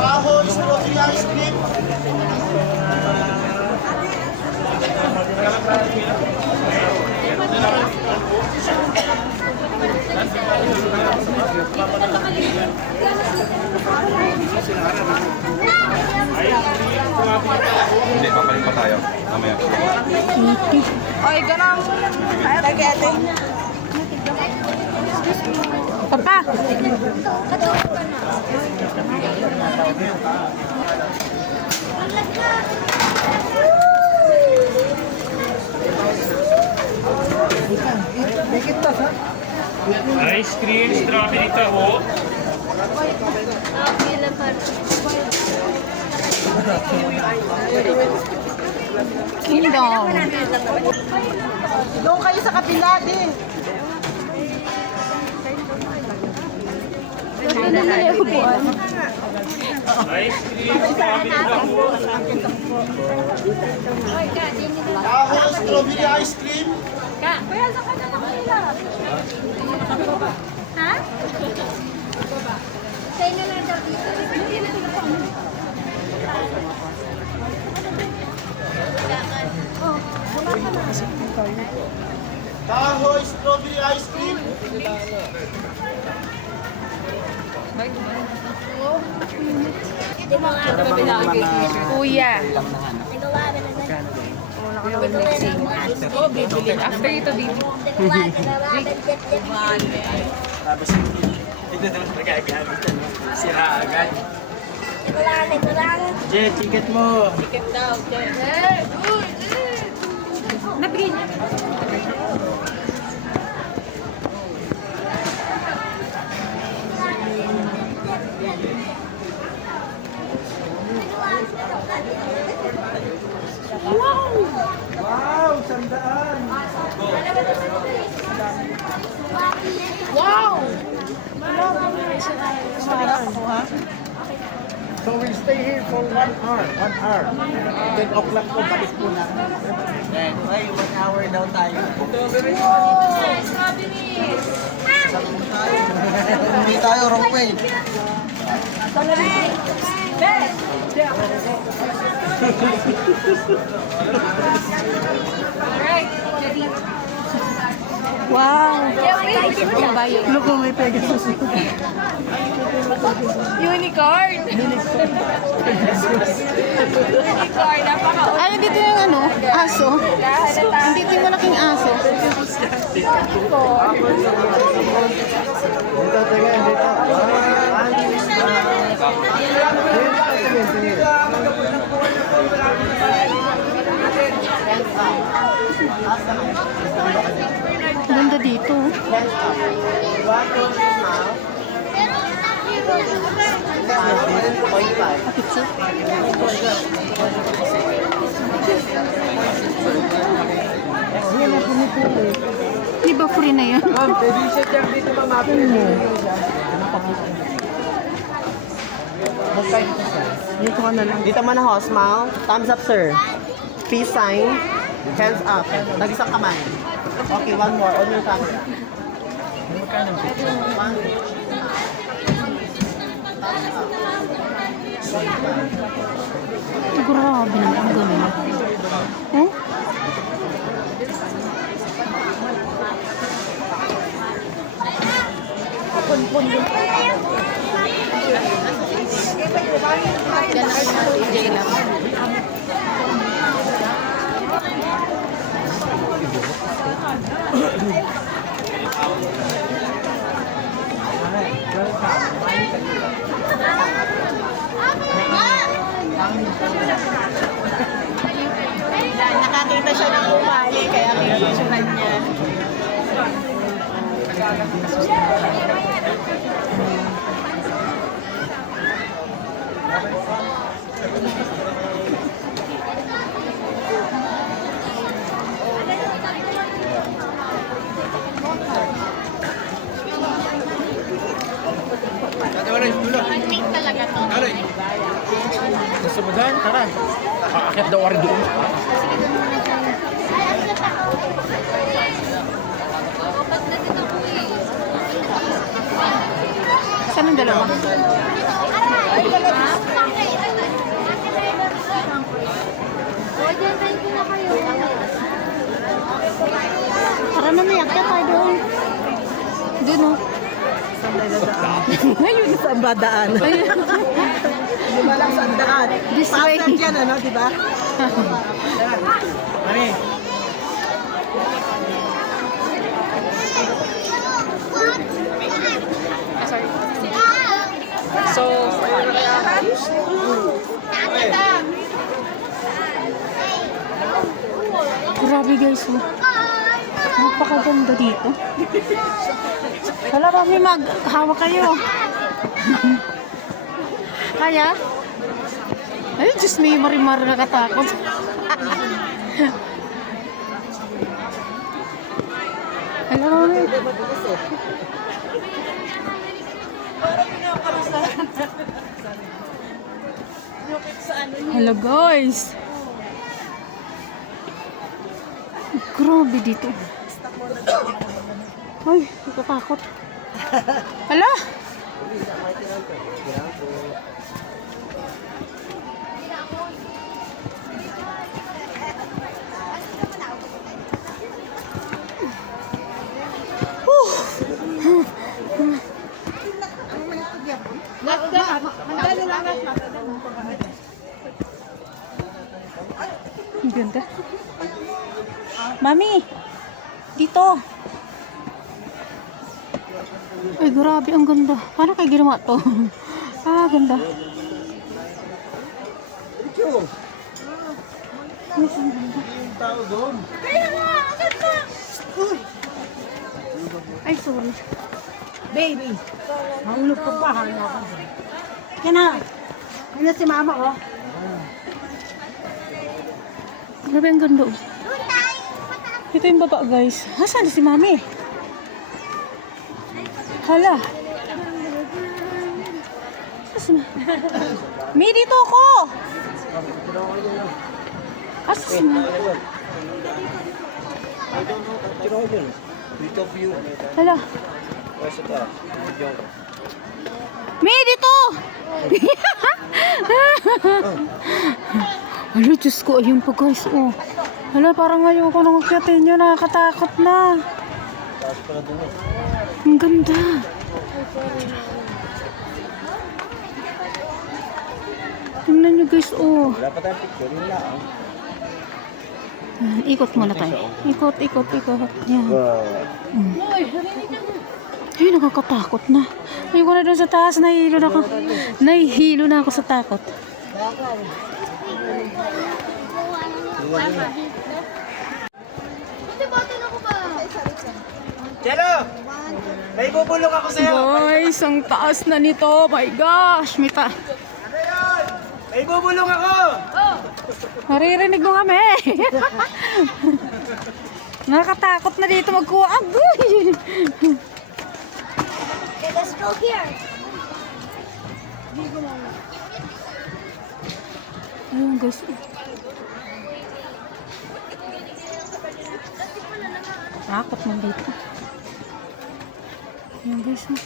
Kahoy, strawberry ice cream. Hindi, papalit pa tayo. Mamaya. Oy, ganang. Tagate. Papa. Ice cream, strawberry taho. Kingdom. Doon kayo sa kapila din. Ice cream, strawberry taho. Kahoy, strawberry ice cream. Kuya, saan ka na nakila? Ha? Sa'yo na lang daw dito. Kahoy, strawberry ice cream. Kuya. Oh, bibili. After ito, bibili. Tapos, ito na nagagamit. Sira agad. Je, ticket mo. Nabigay niya. Wow, sandaan. So we'll stay here for one hour. One hour. 10 o'clock po, balik po na. Then, ay, one hour daw tayo. Hindi tayo, wrong way. Wow. Look, may Pegasus. Unicorn. Unicorn. Napaka Ano dito yung ano? Aso? Dito yung malaking aso. Dito, dito. Ganda dito. Di ba free na yan? Ma'am, pwede siya dyan dito mamapin. Dito ka na lang. Dito man ako, smile. Thumbs up, sir. Peace sign. Hands up. Nag-isang kamay. Okay, one more. On your thumbs up. One. Grabe naman. Ang ganda. Oh? Nakakita siya ng umali, kaya kinusunan niya. Gusto mo dyan? Tara. Paakit daw ari doon. Saan ang dalawa? Tara na, mayakya tayo doon. Doon oh. Ngayon sa badaan. Di ba lang sa daan? This way. Pattern yan, ano, di ba? Mami, So, Grabe guys, oh. Napakaganda dito. Wala ba may maghawak kayo? Kaya? Ay, Diyos may marimar nakatakot. Hello. Hello guys. Grabe dito. Ay, natatakot. Hala! Ang ganda. Mami! Dito! Ay, grabe, ang ganda. Paano kayo ginawa to? ah, ganda. Yes, ang ganda. tao doon. Ay, sorry. Baby, mahulog ka pa, halo ka. Yan na. Yan na si mama, oh. Grabe, ang ganda. oh. Ito yung baba, guys. Hasaan si mami? Hala. May dito ako! Asa si mami? Dito view. Hala. Ka. Video ko. May dito! Hala, Diyos ko. Ayun po, guys. Oh. Hala, parang ayoko nang akyatin yun. Nakakatakot na. Ang ganda. Tingnan nyo guys, oh. Wala pa tayong picture. Yun lang. Yan, ikot muna tayo. Ikot, ikot, ikot. Yan. Mm. Ay, nakakatakot na. Ayoko na doon sa taas. Nahihilo na ako. Nahihilo na ako sa takot. Jello! May bubulong ako sa'yo. Guys, ang taas na nito. My gosh, Mita. May bubulong ako! Maririnig mo kami. Nakakatakot na dito magkuha. Agoy! Let's go here. Ayun guys. Takot man dito. Ayun guys. oh.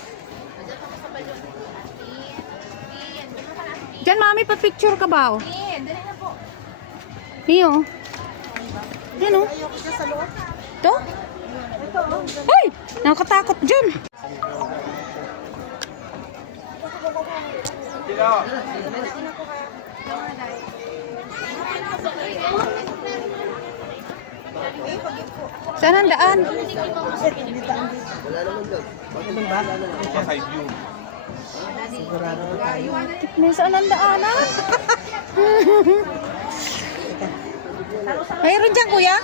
Diyan mami, pa-picture ka ba? Oh? Iyo. Yan oh. Ito? Ay! Nakakatakot dyan. Saan ang daan? Sa. May saan ang daan ah? Mayroon dyan kuya?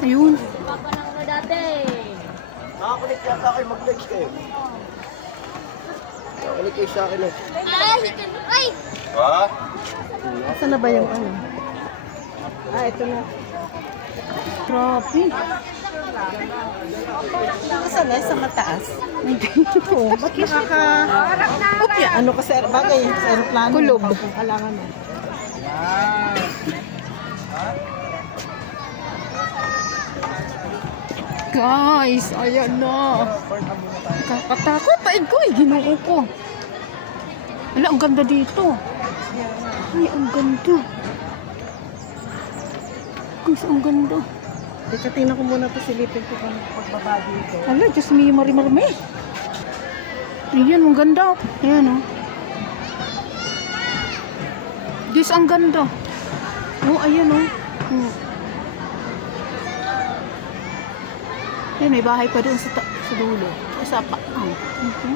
Ayun. Nakakulit yata kayo mag-like eh. Nakakulit kayo sa akin eh. Ay! Ay! Ha? Saan na ba yung ano? Ah, ito na. Grabe. Saan na? Sa mataas? Oo, ba't nakaka... Upya, ano kasi, bagay, sa aeroplano. Kulob. Kailangan mo. Guys, ayan na. Kakatakot. Ay, ko, ginoo ko. Wala, ang ganda dito. Ay, ang ganda. Guys, ang ganda. Teka, tingnan ko muna to silipin ko kung pagbaba dito. Ala, Diyos me, marimarami. Ayan, ang ganda. Ayan, oh. Diyos, ang ganda. Oh, ayan, oh. oh. Ayan, may bahay pa doon sa, sa dulo. Sa pa. Oh. Mhm.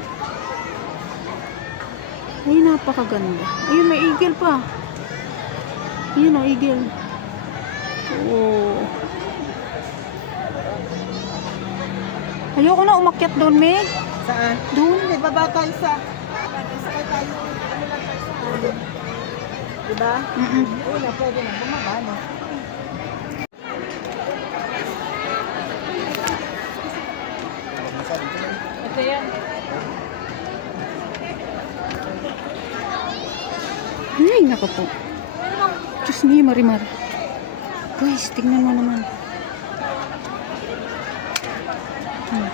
Ayun, napakaganda. Ayun, may eagle pa. Ayun, oh, eagle. Oh. Ayoko na umakyat doon, me. Saan? Doon. May baba tayo sa... Sakay tayo. Ano lang tayo sa. Diba? Mm-mm. Oo na, pwede na. Bumaba na. Ito yan. Po. Diyos me, marimar. Guys, tingnan mo naman. Hmm.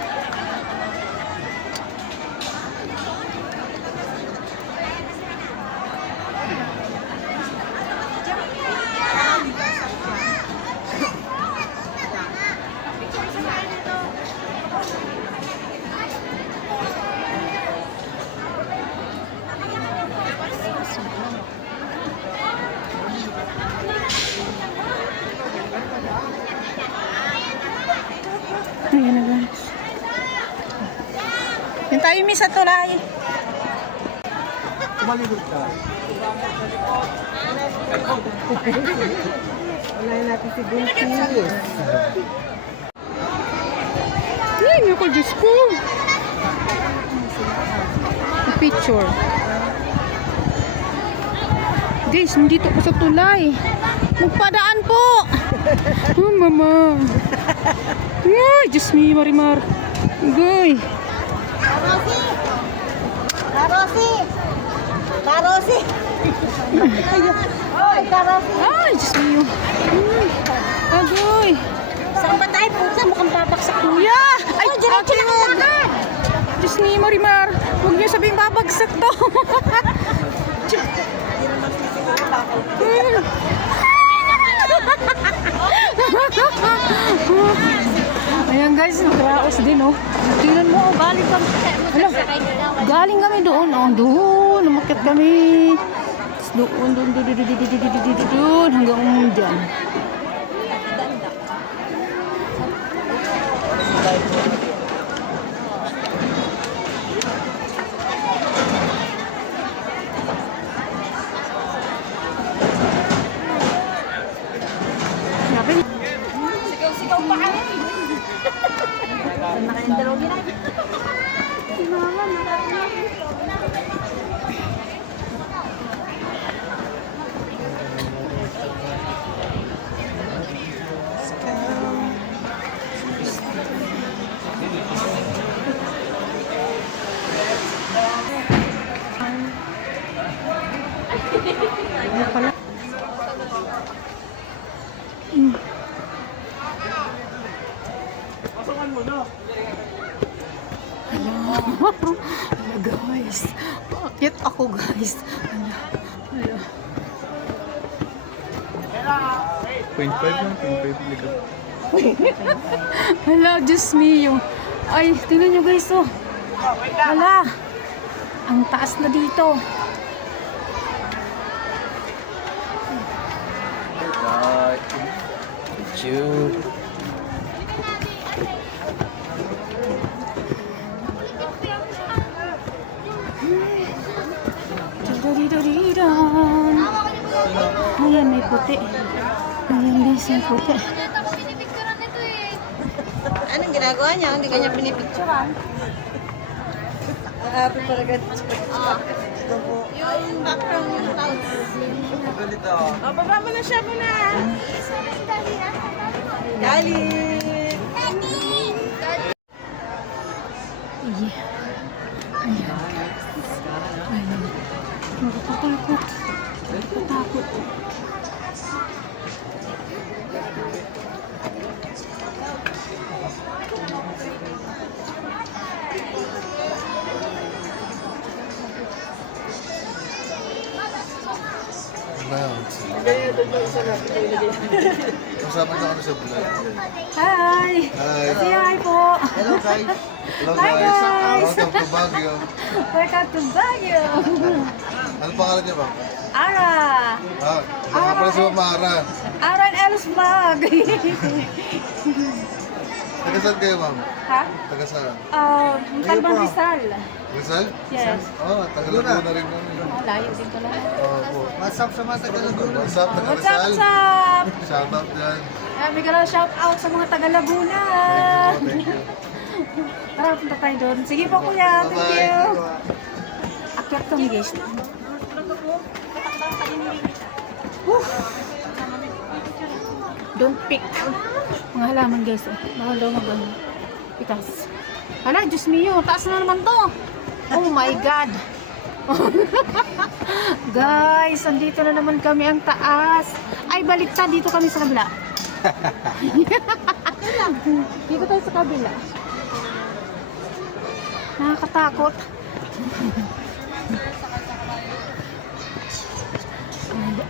Ayan na guys. Miss at tulay. Tumaligod ka. Unahin natin si Buntis. Ay, naku, Diyos ko. Picture. Guys, nandito ko sa tulay. Magpadaan po. Oh, mama. Ay, Diyos me, Marimar. Goy. Karosi! Karosi! Ay, karosi! Ay, Agoy! Saan ba tayo? Puta, mukhang papaksak Ay, oh, diretso na kalakan! Diyos ni babagsak to. Ayan guys, nakraos din oh. Tingnan mo, oh, galing kami. Ano? Galing kami doon, oh. Doon, umakit kami. Doon, doon, doon, doon, doon, doon, doon, doon, hanggang dyan. guys. Ano? Point five lang, point five ligaw. Hala, just me yung... Ay, tingnan nyo guys oh. Hala. Ang taas na dito. Thank you. Ayan, may puti. Ayan guys, may puti. Anong ginagawa niya? Hindi kanya pinipicturean. Happy para agad. Yung background yung clouds. Oh, baba mo na siya muna. Galit. Yeah. Ayan. Ayan. Nakakatakot. Kasama na kami sa vlog. Hi! Hi. Say hi po! Hello guys. Hello Hi, guys. guys. Welcome to Baguio. Welcome to Baguio! Ano pangalan niya ba? Ara! Ah, baka pala si Mama Ara. Ara and El's vlog! Taga saan kayo, ma'am? ha? Taga saan? Um, Talbang Rizal. Rizal? Yes. Oh, taga Laguna rin kami. Oh, layo din pala. Opo. What's up sa mga taga-Laguna? What's up, taga What's up, what's up? Shout out dyan. Uh, may gano'n shout out sa mga taga Laguna. Thank you. Tara, punta tayo doon. Sige po kuya, thank Bye-bye. you. Akyat kami guys. Whew. Don't pick. Mga halaman guys. Bawal daw mag ano. Pitas. Hala, Diyos mio. Taas na naman to. Oh my God. guys, andito na naman kami ang taas. Ay, baliktad. Dito kami sa kabila. Dito tayo sa kabila. Nakakatakot.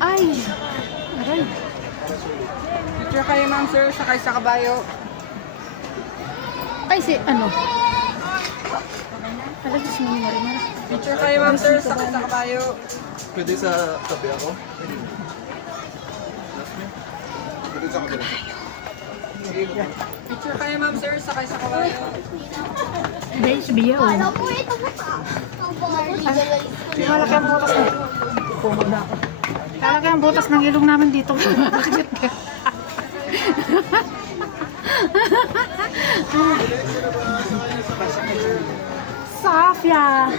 Ay! Aray! Picture kayo ma'am sir, sakay sa kabayo. Ay, si ano? Alam, Diyos mo yung marimar. Picture kayo ma'am sir, sakay sa kabayo. Pwede sa tabi ako? Pwede sa kabila. Picture kayo ma'am sir, sakay sa kabayo. Hindi, si Bia, oh. Malaki ang butas na. Malaki ang butas ng ilong namin dito. Bakit ka? Safia! Ayan.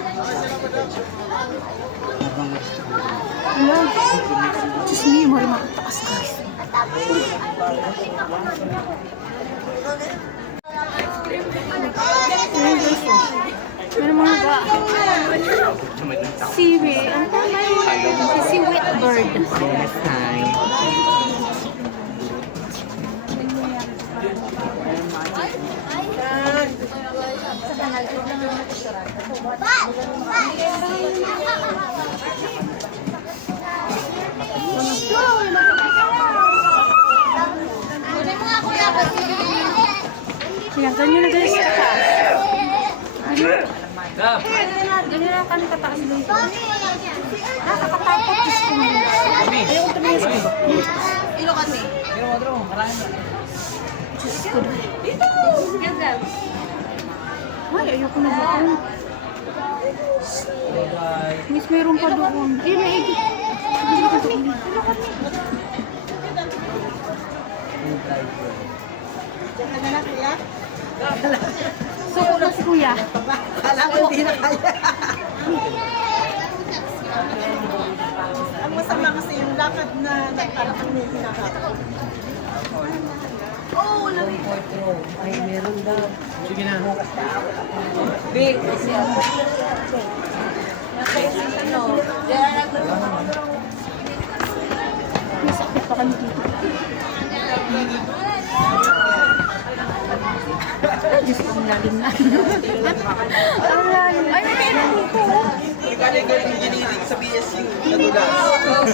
Diyos me, marimar. Taas guys. Ayan guys, oh. Meron mga ga... Siwi. Ano pa may... Seaweed bird. Ayan, ganyan na guys. Kataas. Ganyan na kami kataas dito. Nakakatakot. Diyos ko mo. Ayaw ko tumingin sa iba. Ilo kasi. Diyos ko na. Ay, ayoko na doon. Miss, meron pa doon. Ayun, ayun. Ayun ka doon. So, una si kuya. Kala ko hindi na kaya. Ang masama kasi yung lakad na nagparang may hinahapon. May sakit pa kami dito. Ay, Diyos ko, ang lalim na. ang lalim. Ay, may kailan dito. Galing-galing ginilig sa BSU. Nadulas.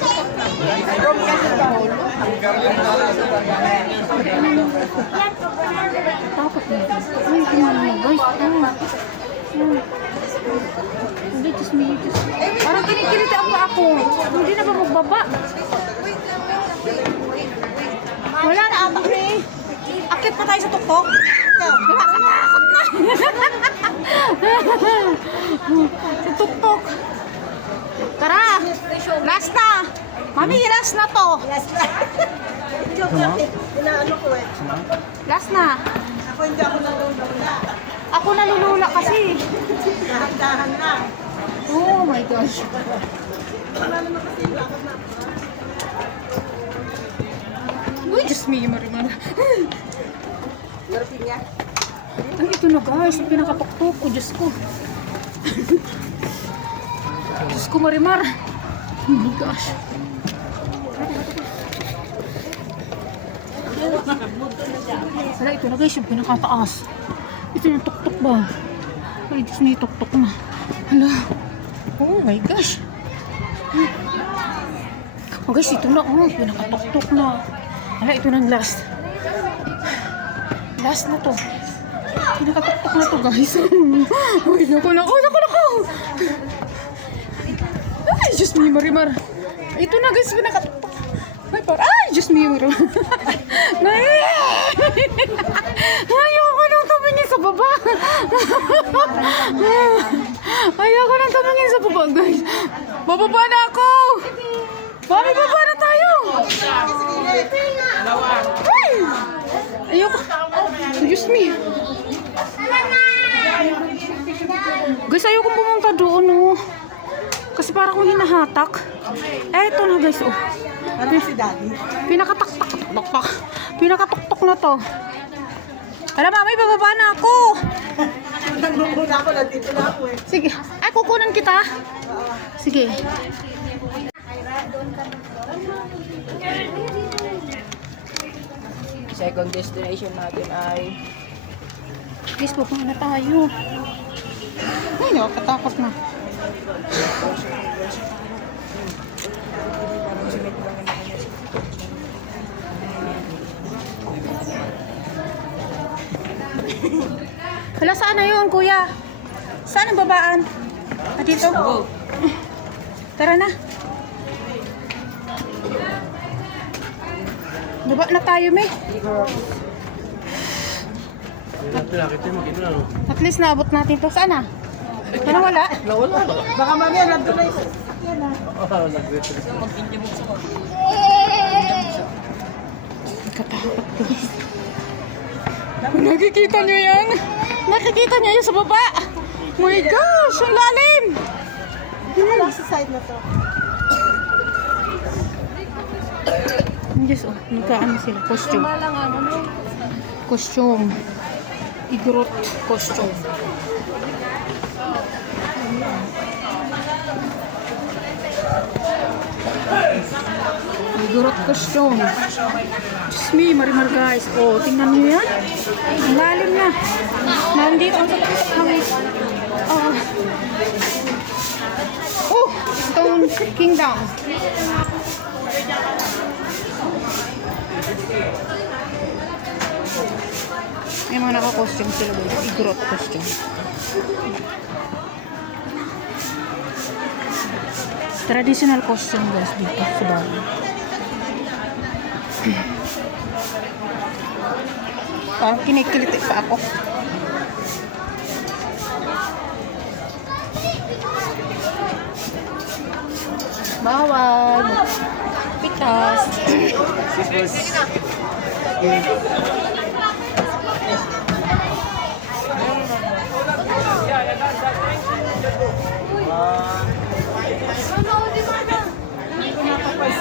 Takot na. Ay, tingnan mo, guys. Hindi, Diyos me, Diyos. Parang kinikiliti ang pa ako. Hindi na ba magbaba? Wala na ata eh. Akit pa tayo sa tuktok. Nakakatakot na. sa tuktok. Tara. Last na. Mami, last na to. Joke lang eh. Inaano ko eh. Last na. Ako hindi ako nalulula. Ako nalulula kasi. Dahan-dahan na. Oh my gosh. Wala naman kasi yung lakad na. Uy, Diyos me, marimara. Ay, ito na guys, ang pinakatuktok ko, Diyos ko. Diyos ko, marimar. Oh my gosh. Wala, ito na guys, yung pinakataas. Ito yung tuktok ba? Ay, Diyos me, tuktok na. Hala. Oh my gosh. Oh guys, ito na. Oh, pinakatuktok na. Hala, ito na last. Last na to. Pinakatuktok na to guys. Ay, naku, naku, naku, naku. Ay, Diyos me, Marimar. Ito na guys, pinakatuktok. Ay, par Ay, Diyos me, Marimar. Ay, ayoko nang tumingin sa baba. ayoko nang tumingin sa baba, guys. Bababa na ako. Mami, baba na tayo. Ay! Ayoko. Diyos me. Guys, ayoko pumunta doon, oh. Kasi parang akong hinahatak. Eh, ito na, guys, oh. Ano si daddy? Pinakataktak, taktak, pinakatuktok na to. Alam, mami, bababa na ako. Nagmumuna ako, nandito na ako eh. Sige. Ay, kukunan kita. Sige. Second destination natin ay Please, baba na tayo. Ay, nakakatakot na. Hala, saan na yun, kuya? Saan ang babaan? Ah, dito? Tara na. Baba na tayo, me. At least naabot natin to. Saan na? Parang wala. Baka mamaya nandun na yung Nakatakot guys. Nakikita nyo yan? Nakikita nyo yan sa baba? My gosh, ang lalim! Wala sa side na to. Diyos, oh, nagkaano sila, costume. Costume. Igrot costume. Igrot costume. Diyos me, marimar guys. Oh, tingnan nyo yan. Ang lalim na. Nandito ang sakit Oh. Oh, Stone Kingdom. May mga naka-costume sila guys. Igrot costume. Traditional costume guys dito sa Bali. Parang kinikiliti pa ako. Bawal. Pitas.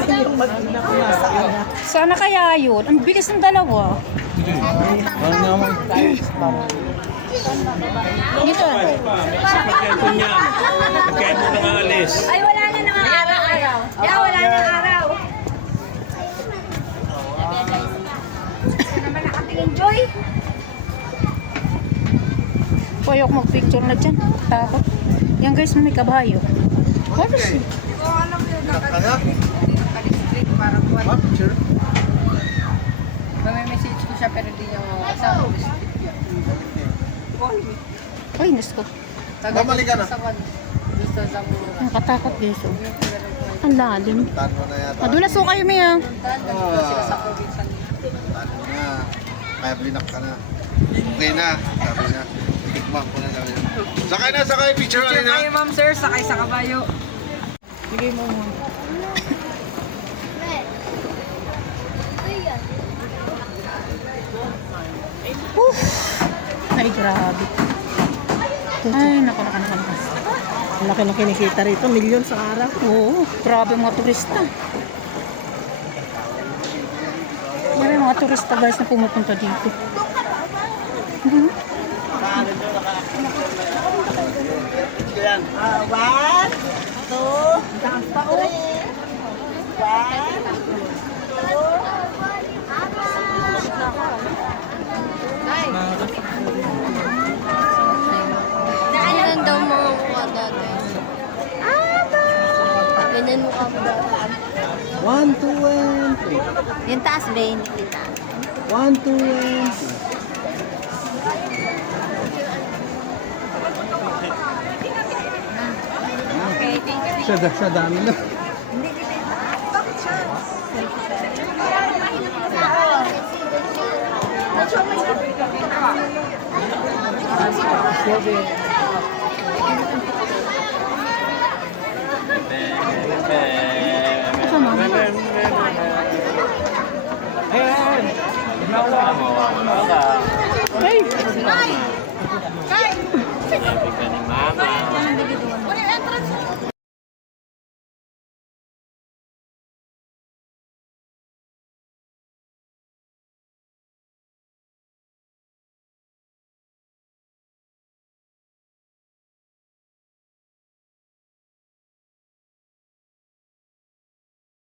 Yung mag-ina ko nasaan na. Sana kaya yun? Ang bilis ng dalawa. Parang naman. Dito. Pagkaito niya. Pagkaito na nga alis. Ay, wala na nang araw-araw. Wala na araw. Ito naman nakatingin, Joy. Payok mag-picture na dyan. Takot. Yan guys, may kabayo. What is it? Kaya? Ma'am, sure. may message ko siya pero di niya makakasama. Ay, nas ko. Mamali ka na. Gusto sa mura. Nakatakot guys. Oh. Ang lalim. Na. Madulas ko kayo, Mia. Na. Kaya blinak ka na. Okay na. Sabi niya. Tikman ko na sabi niya. Sakay na, sakay. Picture Picture na kayo ma'am sir, sakay sa kabayo. Bigay mo mo. Oof. Ay, grabe. Ay, naku, naku, naku, naku. Laki na kinikita rito, milyon sa araw. Oo, grabe mga turista. Grabe mga turista guys na pumupunta dito. Mhm. Ah, one, two, three, one, Ganyan daw mga mukha dati. Ah, ba? Ganyan mukha ko dati. one, Yung taas ba yun kita? 120. Okay, Sa, sa dami na. Ito mama. Mawawala ka. Ay! Kay!